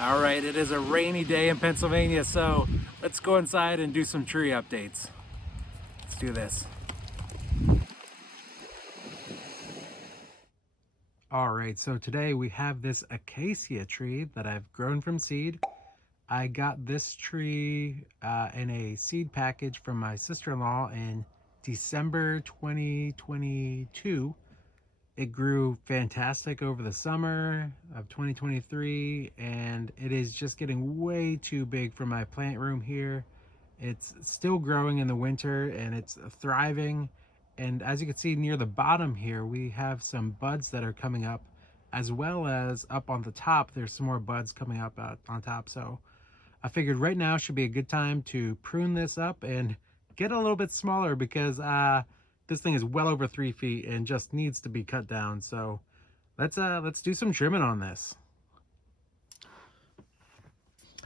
All right, it is a rainy day in Pennsylvania, so let's go inside and do some tree updates. Let's do this. All right, so today we have this acacia tree that I've grown from seed. I got this tree in a seed package from my sister-in-law in December 2022. It grew fantastic over the summer of 2023, and it is just getting way too big for my plant room here. It's still growing in the winter and it's thriving. And as you can see near the bottom here, we have some buds that are coming up, as well as up on the top, there's some more buds coming up on top. So I figured right now should be a good time to prune this up and get a little bit smaller because this thing is well over 3 feet and just needs to be cut down. So let's do some trimming on this.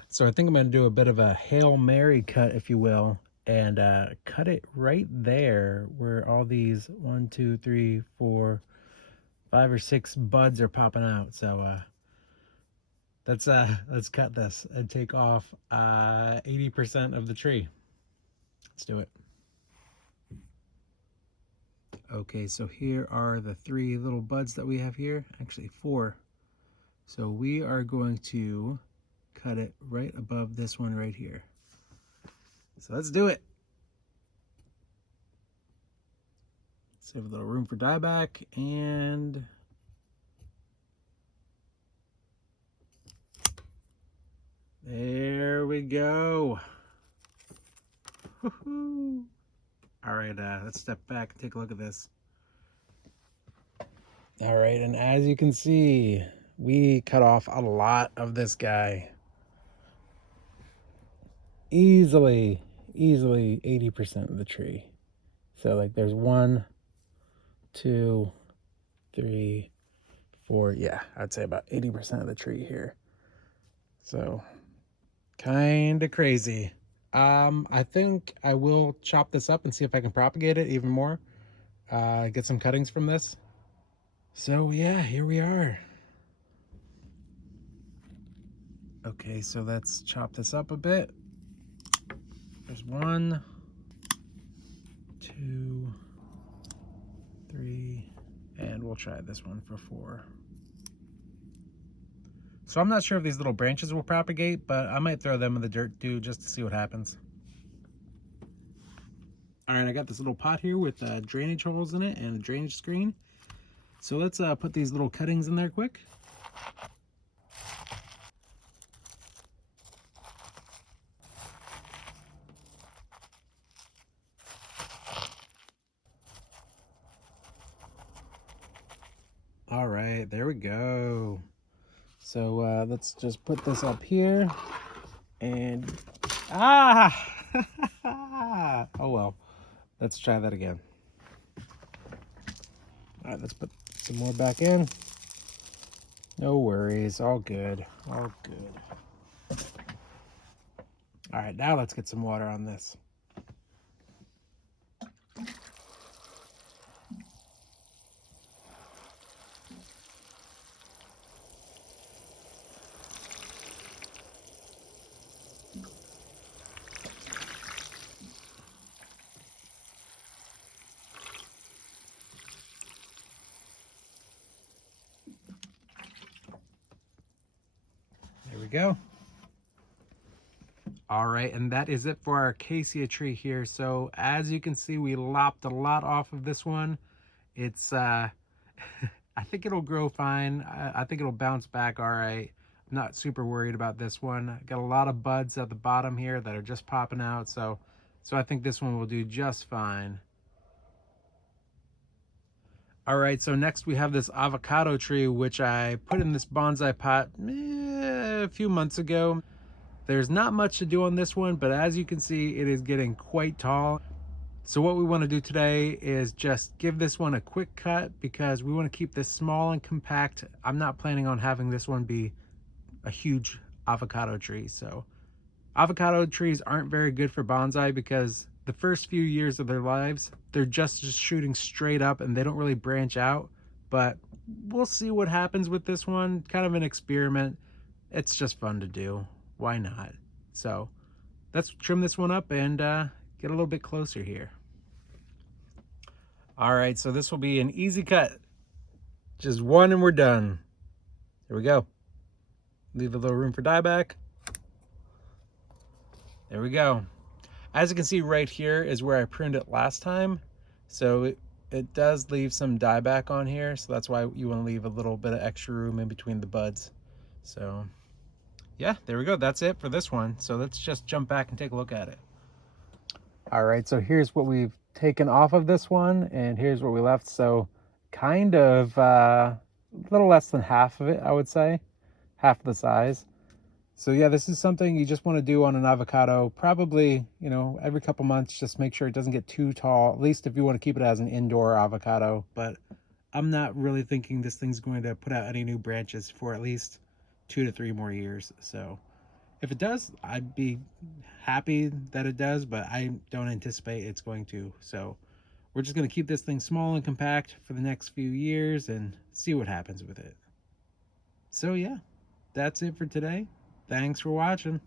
So I think I'm going to do a bit of a Hail Mary cut, if you will, and cut it right there where all these 1, 2, 3, 4, 5 or 6 buds are popping out. So let's cut this and take off 80% of the tree. Let's do it. Okay, so here are the 3 little buds that we have here, actually 4. So we are going to cut it right above this one right here. So let's do it. Save a little room for dieback, and there we go. Woohoo! All right, let's step back and take a look at this. All right, and as you can see, we cut off a lot of this guy. Easily 80% of the tree. So like there's 1, 2, 3, 4. Yeah, I'd say about 80% of the tree here. So kind of crazy. I think I will chop this up and see if I can propagate it even more. Get some cuttings from this. So yeah, here we are. Okay, so let's chop this up a bit. There's 1, 2, 3, and we'll try this one for 4. So I'm not sure if these little branches will propagate, but I might throw them in the dirt too just to see what happens. All right, I got this little pot here with drainage holes in it and a drainage screen. So let's put these little cuttings in there quick. All right, there we go. So let's just put this up here and oh well, let's try that again. All right, let's put some more back in. No worries, all good, all good. All right, now let's get some water on this. There we go. All right, and that is it for our acacia tree here. So as you can see, we lopped a lot off of this one. It's I think it'll grow fine. I think it'll bounce back all right. I'm not super worried about this one. Got a lot of buds at the bottom here that are just popping out, so I think this one will do just fine. All right, so next we have this avocado tree, which I put in this bonsai pot a few months ago. There's not much to do on this one, but as you can see, it is getting quite tall. So what we want to do today is just give this one a quick cut because we want to keep this small and compact. I'm not planning on having this one be a huge avocado tree. So avocado trees aren't very good for bonsai because the first few years of their lives, they're just shooting straight up and they don't really branch out. But we'll see what happens with this one. Kind of an experiment. it's just fun to do. Why not? So let's trim this one up and get a little bit closer here. All right, so this will be an easy cut. Just one and we're done. Here we go. Leave a little room for dieback. There we go. As you can see right here is where I pruned it last time. So it does leave some dieback on here. So that's why you want to leave a little bit of extra room in between the buds. So yeah, there we go. That's it for this one. So let's just jump back and take a look at it. All right, so here's what we've taken off of this one and here's what we left. So kind of a little less than half of it, I would say, half the size. So yeah, this is something you just want to do on an avocado, probably, you know, every couple months. Just make sure it doesn't get too tall, at least if you want to keep it as an indoor avocado. But I'm not really thinking this thing's going to put out any new branches for at least 2 to 3 more years. So if it does, I'd be happy that it does, but I don't anticipate it's going to. So we're just going to keep this thing small and compact for the next few years and see what happens with it. So yeah, that's it for today. Thanks for watching.